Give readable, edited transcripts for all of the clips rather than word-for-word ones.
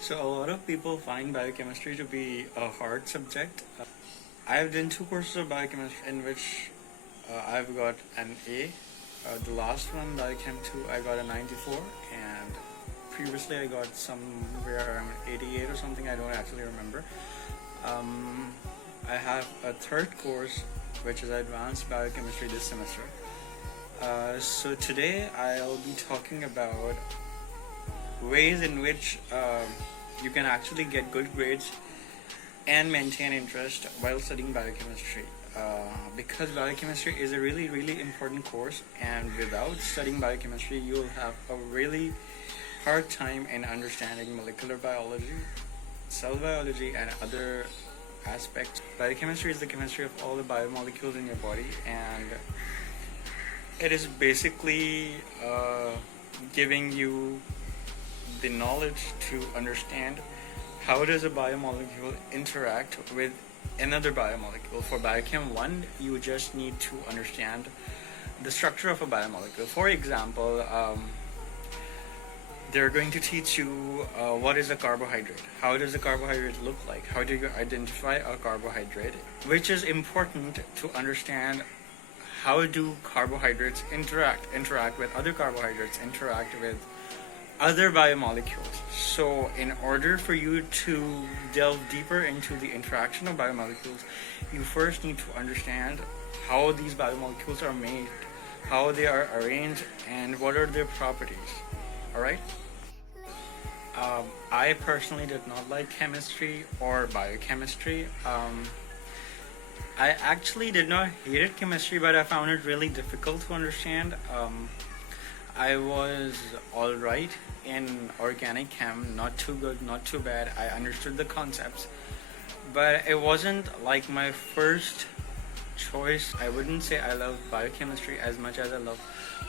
So a lot of people find biochemistry to be a hard subject. I've done 2 courses of biochemistry in which I've got an A. The last one, Biochem II, I got a 94, and previously I got somewhere around 88 or something. I don't actually remember. I have a third course, which is Advanced Biochemistry this semester. So today I'll be talking about ways in which you can actually get good grades and maintain interest while studying biochemistry. Because biochemistry is a really important course, and without studying biochemistry you'll have a really hard time in understanding molecular biology, cell biology, and other aspects. Biochemistry is the chemistry of all the biomolecules in your body, and it is basically giving you the knowledge to understand how does a biomolecule interact with another biomolecule. For Biochem 1, you just need to understand the structure of a biomolecule. For example, they're going to teach you what is a carbohydrate. How does a carbohydrate look like? How do you identify a carbohydrate? Which is important to understand. How do carbohydrates interact with other carbohydrates, interact with other biomolecules? So in order for you to delve deeper into the interaction of biomolecules, you first need to understand how these biomolecules are made, how they are arranged, and what are their properties. Alright? I personally did not like chemistry or biochemistry. I actually did not hate chemistry, but I found it really difficult to understand. I was alright in organic chem, not too good, not too bad. I understood the concepts, but it wasn't like my first choice. I wouldn't say I love biochemistry as much as I love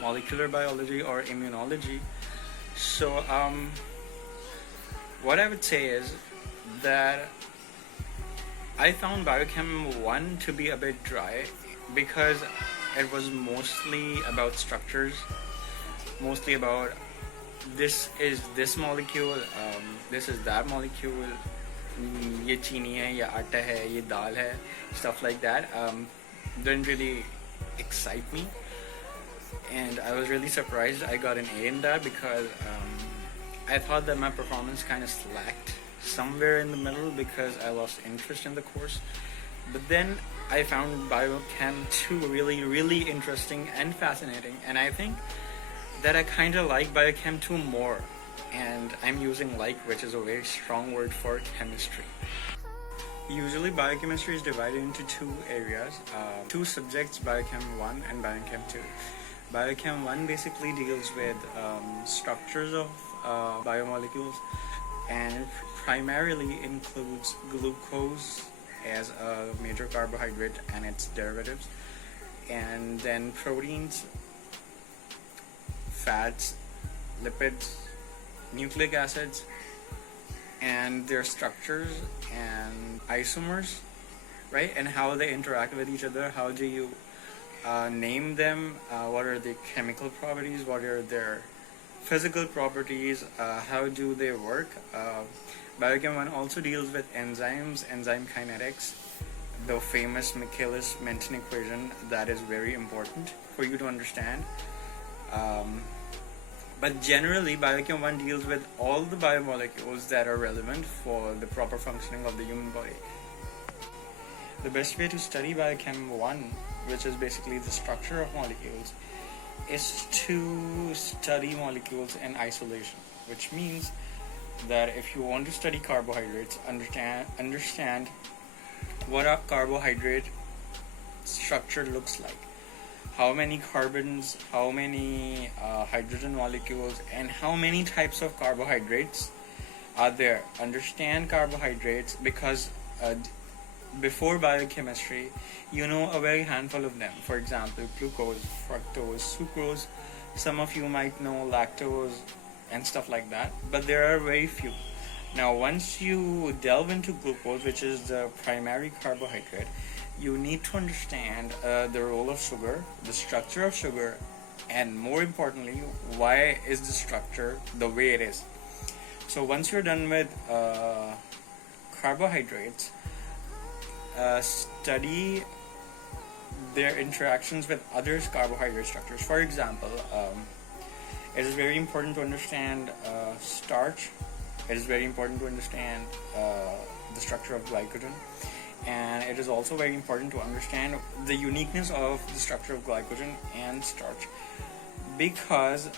molecular biology or immunology. So what I would say is that I found Biochem 1 to be a bit dry because it was mostly about structures, mostly about this is this molecule, this is that molecule, ये चीनी है, ये आटा है, ये दाल है, stuff like that. Didn't really excite me, and I was really surprised I got an A in that because I thought that my performance kind of slacked somewhere in the middle because I lost interest in the course. But then I found Biochem 2 really interesting and fascinating, and I think that I kind of like Biochem 2 more, and I'm using like, which is a very strong word for chemistry. Usually biochemistry is divided into 2 areas, 2 subjects, Biochem 1 and Biochem 2. Biochem 1 basically deals with structures of biomolecules, and it primarily includes glucose as a major carbohydrate and its derivatives, and then proteins, fats, lipids, nucleic acids, and their structures and isomers, right? And how they interact with each other. How do you name them? What are the chemical properties? What are their physical properties? How do they work? Biochem 1 also deals with enzymes, enzyme kinetics, the famous Michaelis-Menten equation that is very important for you to understand. But generally, Biochem 1 deals with all the biomolecules that are relevant for the proper functioning of the human body. The best way to study Biochem 1, which is basically the structure of molecules, is to study molecules in isolation, which means that if you want to study carbohydrates, understand what a carbohydrate structure looks like. How many carbons, how many hydrogen molecules, and how many types of carbohydrates are there. Understand carbohydrates because before biochemistry, you know a very handful of them. For example, glucose, fructose, sucrose. Some of you might know lactose and stuff like that, but there are very few. Now, once you delve into glucose, which is the primary carbohydrate, you need to understand the role of sugar, the structure of sugar, and more importantly, why is the structure the way it is. So once you're done with carbohydrates, study their interactions with other carbohydrate structures. For example, it is very important to understand starch. It is very important to understand the structure of glycogen, and it is also very important to understand the uniqueness of the structure of glycogen and starch, because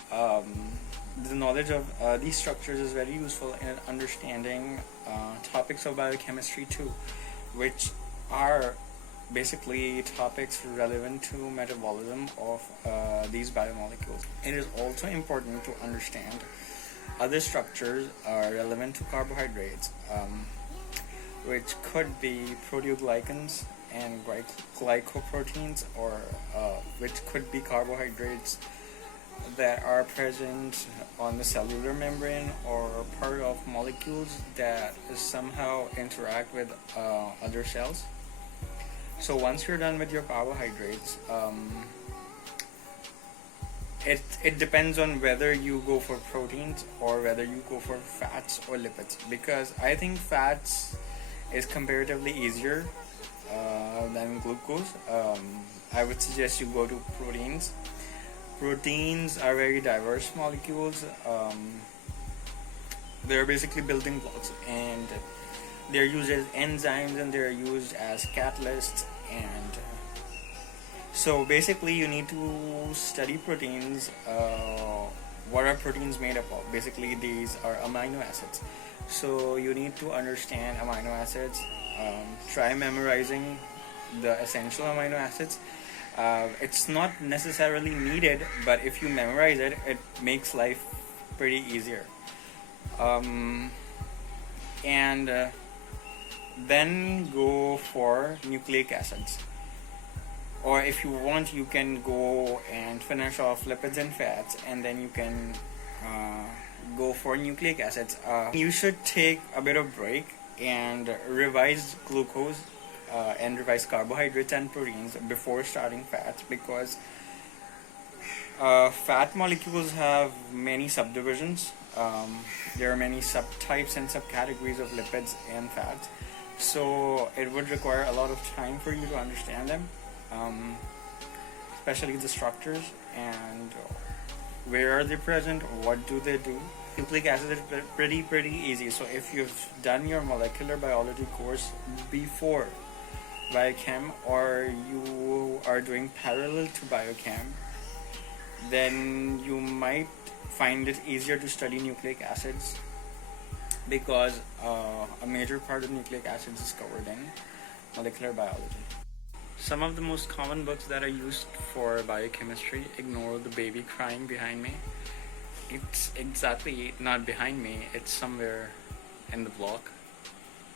the knowledge of these structures is very useful in understanding topics of biochemistry too, which are basically topics relevant to metabolism of these biomolecules. It is also important to understand other structures relevant to carbohydrates, which could be proteoglycans and glycoproteins, or which could be carbohydrates that are present on the cellular membrane or part of molecules that somehow interact with other cells. So once you're done with your carbohydrates, it depends on whether you go for proteins or whether you go for fats or lipids, because I think fats is comparatively easier than glucose. I would suggest you go to proteins. Proteins are very diverse molecules. They're basically building blocks, and they're used as enzymes and they're used as catalysts. And so basically you need to study proteins. What are proteins made up of? Basically these are amino acids, so you need to understand amino acids. Try memorizing the essential amino acids. It's not necessarily needed, but if you memorize it, it makes life pretty easier. And then go for nucleic acids, or if you want, you can go and finish off lipids and fats, and then you can go for nucleic acids. You should take a bit of break and revise glucose and revise carbohydrates and proteins before starting fats, because fat molecules have many subdivisions. There are many subtypes and subcategories of lipids and fats, so it would require a lot of time for you to understand them, especially the structures and where are they present, what do they do. Nucleic acid is pretty easy. So if you've done your molecular biology course before biochem, or you are doing parallel to biochem, then you might find it easier to study nucleic acids, because a major part of nucleic acids is covered in molecular biology. Some of the most common books that are used for biochemistry. Ignore the baby crying behind me. It's exactly not behind me, it's somewhere in the block.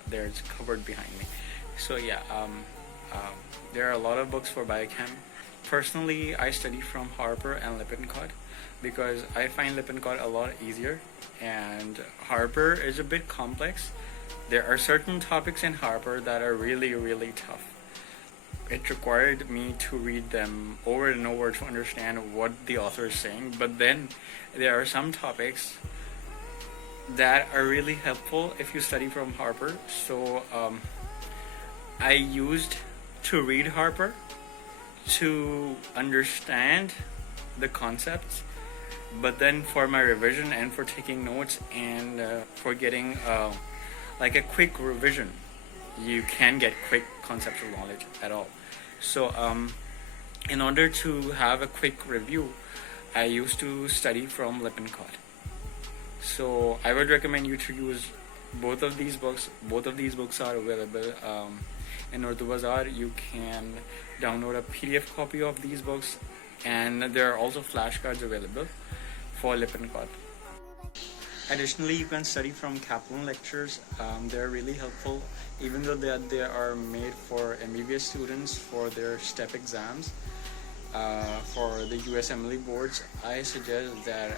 There, it's covered behind me. So yeah, there are a lot of books for biochem. Personally, I study from Harper and Lippincott, because I find Lippincott a lot easier, and Harper is a bit complex. There are certain topics in Harper that are really tough. It required me to read them over and over to understand what the author is saying, but then there are some topics that are really helpful if you study from Harper. So I used to read Harper to understand the concepts, but then for my revision and for taking notes and for getting like a quick revision, you can get quick conceptual knowledge at all. So in order to have a quick review, I used to study from Lippincott. So I would recommend you to use both of these books. Both of these books are available in Urdu Bazaar. You can download a PDF copy of these books, and there are also flashcards available for Lippincott. Additionally, you can study from Kaplan Lectures. They're really helpful, even though they are made for MBBS students for their STEP exams. For the USMLE boards, I suggest that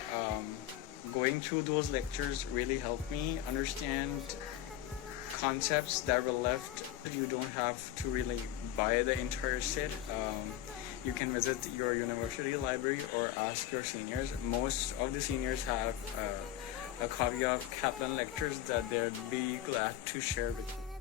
going through those lectures really helped me understand concepts that were left. You don't have to really buy the entire set. You can visit your university library or ask your seniors. Most of the seniors have a copy of Kaplan Lectures that they'd be glad to share with you.